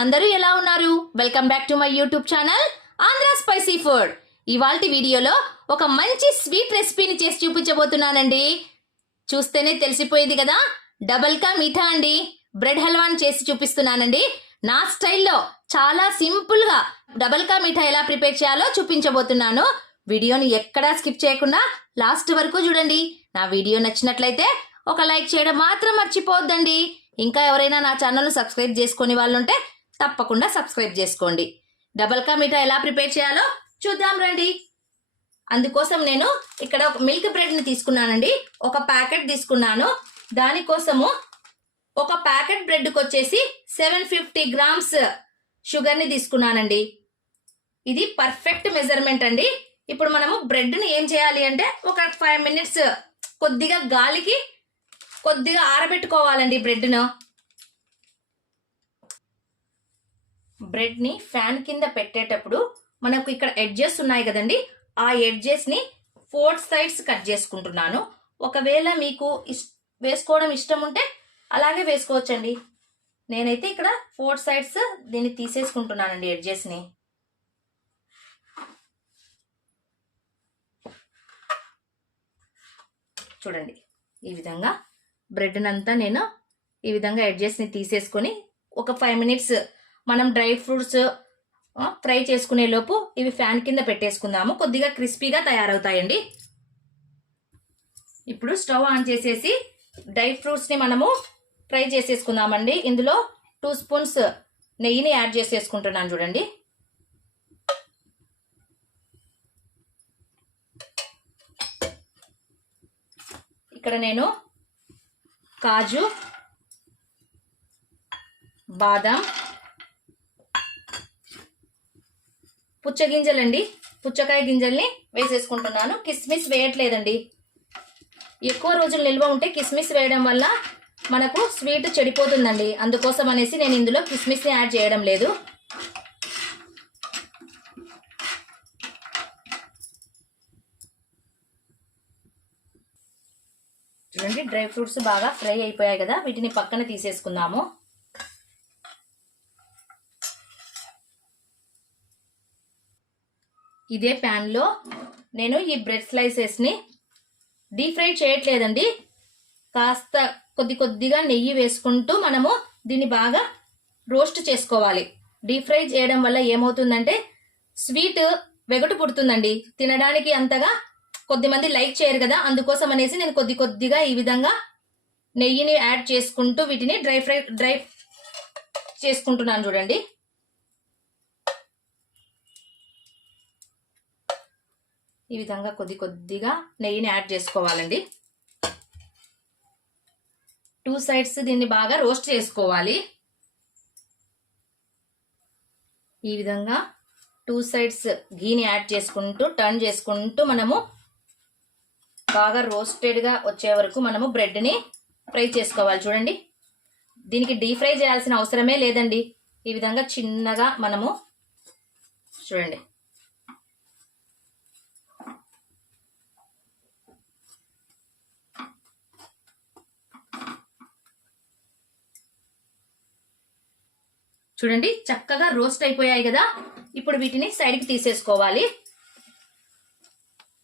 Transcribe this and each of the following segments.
అందరూ ఎలా ఉన్నారు? Welcome back to my YouTube channel Andhra spicy food. ఇవాల్టి వీడియోలో ఒక మంచి స్వీట్ రెసిపీని చేసి చూపించబోతున్నానండి. చూస్తేనే తెలిసిపోయేది కదా, డబల్ కా మీఠా అండి. బ్రెడ్ హల్వాని చేసి చూపిస్తున్నానండి. నా స్టైల్లో చాలా సింపుల్గా డబల్ కా మీఠా ఎలా ప్రిపేర్ చేయాలో చూపించబోతున్నాను. వీడియోని ఎక్కడా స్కిప్ చేయకుండా లాస్ట్ వరకు చూడండి. నా వీడియో నచ్చినట్లయితే ఒక లైక్ చేయడం మాత్రం మర్చిపోవద్దండి. ఇంకా ఎవరైనా నా ఛానల్ను సబ్స్క్రైబ్ చేసుకునే వాళ్ళు ఉంటే తప్పకుండా సబ్స్క్రైబ్ చేసుకోండి. డబల్ కా మీఠా ఎలా ప్రిపేర్ చేయాలో చూద్దాం రండి. అందుకోసం నేను ఇక్కడ ఒక మిల్క్ బ్రెడ్ని తీసుకున్నానండి. ఒక ప్యాకెట్ తీసుకున్నాను. దానికోసము ఒక ప్యాకెట్ బ్రెడ్కి వచ్చేసి 750 గ్రామ్స్ షుగర్ని తీసుకున్నానండి. ఇది పర్ఫెక్ట్ మెజర్మెంట్ అండి. ఇప్పుడు మనము బ్రెడ్ని ఏం చేయాలి అంటే ఒక 5 మినిట్స్ కొద్దిగా గాలికి కొద్దిగా ఆరబెట్టుకోవాలండి. బ్రెడ్ని ఫ్యాన్ కింద పెట్టేటప్పుడు మనకు ఇక్కడ ఎడ్జెస్ ఉన్నాయి కదండి, ఆ ఎడ్జెస్ని 4 సైడ్స్ కట్ చేసుకుంటున్నాను. ఒకవేళ మీకు వేసుకోవడం ఇష్టం ఉంటే అలాగే వేసుకోవచ్చండి. నేనైతే ఇక్కడ 4 సైడ్స్ దీన్ని తీసేసుకుంటున్నానండి ఎడ్జెస్ని. చూడండి, ఈ విధంగా బ్రెడ్నంతా నేను ఈ విధంగా ఎడ్జెస్ని తీసేసుకొని ఒక 5 మినిట్స్ మనం డ్రై ఫ్రూట్స్ ఫ్రై చేసుకునే లోపు ఇవి ఫ్యాన్ కింద పెట్టేసుకుందాము. కొద్దిగా క్రిస్పీగా తయారవుతాయండి. ఇప్పుడు స్టవ్ ఆన్ చేసేసి డ్రై ఫ్రూట్స్ని మనము ఫ్రై చేసేసుకుందామండి. ఇందులో 2 స్పూన్స్ నెయ్యిని యాడ్ చేసేసుకుంటున్నాను. చూడండి, ఇక్కడ నేను కాజు, బాదం, పుచ్చగింజలండి, పుచ్చకాయ గింజల్ని వేసేసుకుంటున్నాను. కిస్మిస్ వేయట్లేదండి. ఎక్కువ రోజులు నిల్వ ఉంటే కిస్మిస్ వేయడం వల్ల మనకు స్వీట్ చెడిపోతుందండి. అందుకోసం అనేసి నేను ఇందులో కిస్మిస్ని యాడ్ చేయడం లేదు. చూడండి, డ్రై ఫ్రూట్స్ బాగా ఫ్రై అయిపోయాయి కదా, వీటిని పక్కన తీసేసుకుందాము. ఇదే ప్యాన్లో నేను ఈ బ్రెడ్ స్లైసెస్ని డీప్ ఫ్రై చేయట్లేదండి. కాస్త కొద్దిగా నెయ్యి వేసుకుంటూ మనము దీన్ని బాగా రోస్ట్ చేసుకోవాలి. డీప్ ఫ్రై చేయడం వల్ల ఏమవుతుందంటే స్వీట్ వెగటు పుడుతుందండి. తినడానికి అంతగా కొద్దిమంది లైక్ చేయరు కదా, అందుకోసం అనేసి నేను కొద్దిగా ఈ విధంగా నెయ్యిని యాడ్ చేసుకుంటూ వీటిని డ్రై చేసుకుంటున్నాను. చూడండి, ఈ విధంగా కొద్దిగా నెయ్యిని యాడ్ చేసుకోవాలండి. 2 సైడ్స్ దీన్ని బాగా రోస్ట్ చేసుకోవాలి. ఈ విధంగా 2 సైడ్స్ ఘీని యాడ్ చేసుకుంటూ టర్న్ చేసుకుంటూ మనము బాగా రోస్టెడ్గా వచ్చే వరకు మనము బ్రెడ్ని ఫ్రై చేసుకోవాలి. చూడండి, దీనికి డీప్ ఫ్రై చేయాల్సిన అవసరమే లేదండి. ఈ విధంగా చిన్నగా మనము చూడండి చూడండి చక్కగా రోస్ట్ అయిపోయాయి కదా. ఇప్పుడు వీటిని సైడ్కి తీసేసుకోవాలి.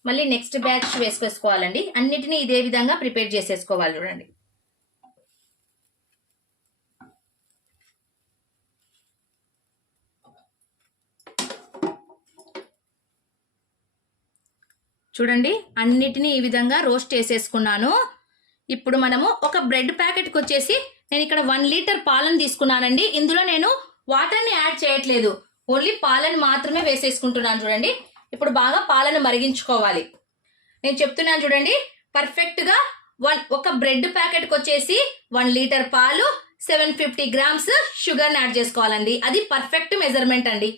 మళ్ళీ నెక్స్ట్ బ్యాచ్ వేసుకోవాలండి. అన్నిటినీ ఇదే విధంగా ప్రిపేర్ చేసేసుకోవాలి. చూడండి, చూడండి అన్నిటినీ ఈ విధంగా రోస్ట్ చేసేసుకున్నాను. ఇప్పుడు మనము ఒక బ్రెడ్ ప్యాకెట్కి వచ్చేసి నేను ఇక్కడ 1 లీటర్ పాలను తీసుకున్నానండి. ఇందులో నేను వాటర్ని యాడ్ చేయట్లేదు, ఓన్లీ పాలను మాత్రమే వేసేసుకుంటున్నాను. చూడండి, ఇప్పుడు బాగా పాలను మరిగించుకోవాలి. నేను చెప్తున్నాను చూడండి, పర్ఫెక్ట్గా ఒక బ్రెడ్ ప్యాకెట్కి వచ్చేసి 1 లీటర్ పాలు, 750 గ్రామ్స్ షుగర్ని యాడ్ చేసుకోవాలండి. అది పర్ఫెక్ట్ మెజర్మెంట్ అండి.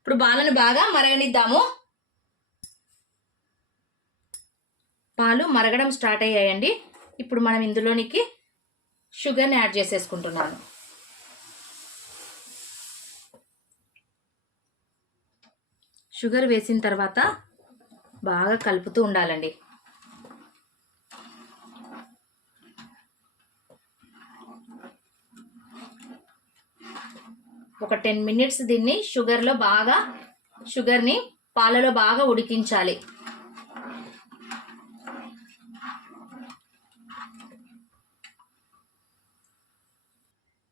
ఇప్పుడు పాలను బాగా మరగనిద్దాము. పాలు మరగడం స్టార్ట్ అయ్యాయండి. ఇప్పుడు మనం ఇందులోనికి షుగర్ని యాడ్ చేసేసుకుంటున్నాను. షుగర్ వేసిన తర్వాత బాగా కలుపుతూ ఉండాలండి. ఒక 10 మినిట్స్ దీన్ని షుగర్ని పాలలో బాగా ఉడికించాలి.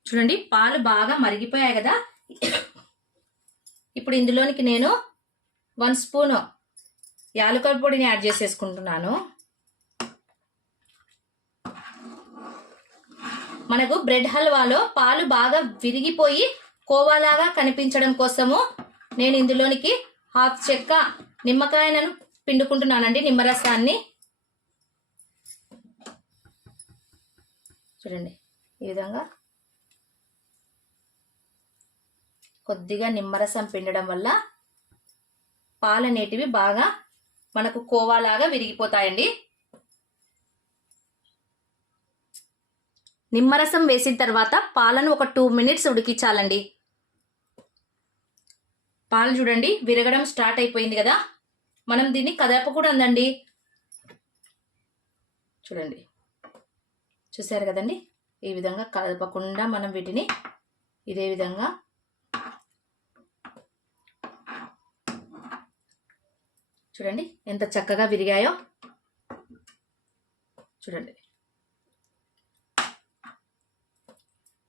చూడండి పాలు బాగా మరిగిపోయాయి కదా. ఇప్పుడు ఇందులోనికి నేను 1 స్పూన్ యాలకుల పొడిని యాడ్ చేసేసుకుంటున్నాను. మనకు బ్రెడ్ హల్వాలో పాలు బాగా విరిగిపోయి కోవాలాగా కనిపించడం కోసము నేను ఇందులోనికి 1/2 చెక్క నిమ్మకాయలను పిండుకుంటున్నానండి, నిమ్మరసాన్ని. చూడండి ఈ విధంగా కొద్దిగా నిమ్మరసం పిండడం వల్ల పాలు అనేటివి బాగా మనకు కోవాలాగా విరిగిపోతాయండి. నిమ్మరసం వేసిన తర్వాత పాలను ఒక 2 మినిట్స్ ఉడికించాలండి. పాలు చూడండి విరగడం స్టార్ట్ అయిపోయింది కదా. మనం దీన్ని కదపకూడదండి. చూడండి చూసారు కదండి, ఈ విధంగా కదపకుండా మనం వీటిని ఇదే విధంగా చూడండి ఎంత చక్కగా విరిగాయో. చూడండి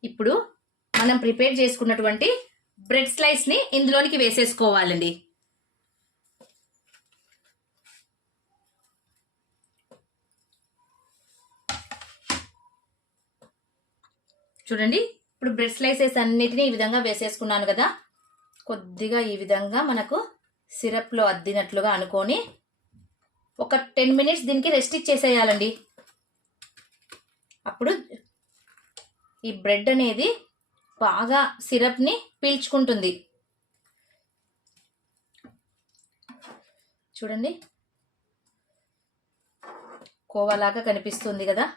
ఇప్పుడు మనం ప్రిపేర్ చేసుకున్నటువంటి బ్రెడ్ స్లైస్ ని ఇందులోనికి వేసేసుకోవాలండి. చూడండి ఇప్పుడు బ్రెడ్ స్లైసెస్ అన్నిటిని ఈ విధంగా వేసేసుకున్నాను కదా. కొద్దిగా ఈ విధంగా మనకు సిరప్లో అద్దినట్లుగా అనుకొని ఒక 10 మినిట్స్ దీనికి రెస్ట్ ఇచ్చేసేయాలండి. అప్పుడు ఈ బ్రెడ్ అనేది బాగా సిరప్ని పీల్చుకుంటుంది. చూడండి కోవాలాగా కనిపిస్తుంది కదా.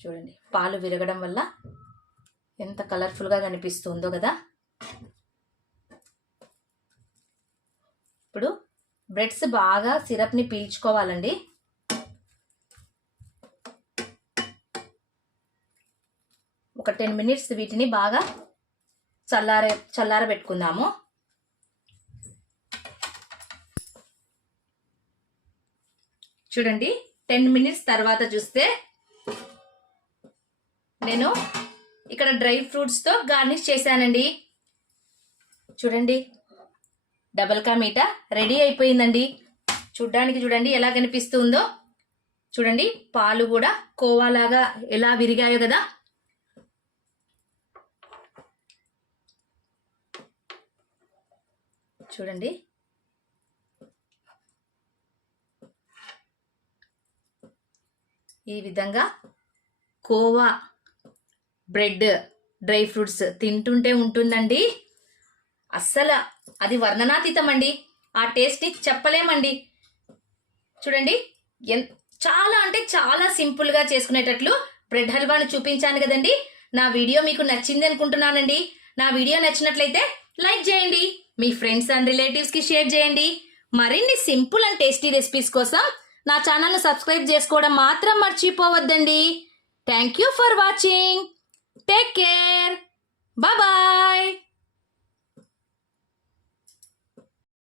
చూడండి పాలు విరగడం వల్ల ఎంత కలర్ఫుల్గా కనిపిస్తుందో కదా. ఇప్పుడు బ్రెడ్స్ బాగా సిరప్ని పీల్చుకోవాలండి. ఒక 10 మినిట్స్ వీటిని బాగా చల్లారబెట్టుకుందాము. చూడండి 10 మినిట్స్ తర్వాత చూస్తే నేను ఇక్కడ డ్రై ఫ్రూట్స్తో గార్నిష్ చేశానండి. చూడండి డబల్ కా మీఠా రెడీ అయిపోయిందండి. చూడ్డానికి చూడండి ఎలా కనిపిస్తుందో. చూడండి పాలు కూడా కోవాలాగా ఎలా విరిగాయో కదా. చూడండి ఈ విధంగా కోవా బ్రెడ్ డ్రై ఫ్రూట్స్ తింటుంటే ఉంటుందండి. అస్సలు అది వర్ణనాతీతం అండి. ఆ టేస్ట్ని చెప్పలేమండి. చూడండి చాలా అంటే చాలా సింపుల్గా చేసుకునేటట్లు బ్రెడ్ హల్వాను చూపించాను కదండి. నా వీడియో మీకు నచ్చింది అనుకుంటున్నానండి. నా వీడియో నచ్చినట్లయితే లైక్ చేయండి, మీ ఫ్రెండ్స్ అండ్ రిలేటివ్స్కి షేర్ చేయండి. మరిన్ని సింపుల్ అండ్ టేస్టీ రెసిపీస్ కోసం నా ఛానల్ను సబ్స్క్రైబ్ చేసుకోవడం మాత్రం మర్చిపోవద్దండి. Thank you for watching. Take care. Bye-bye.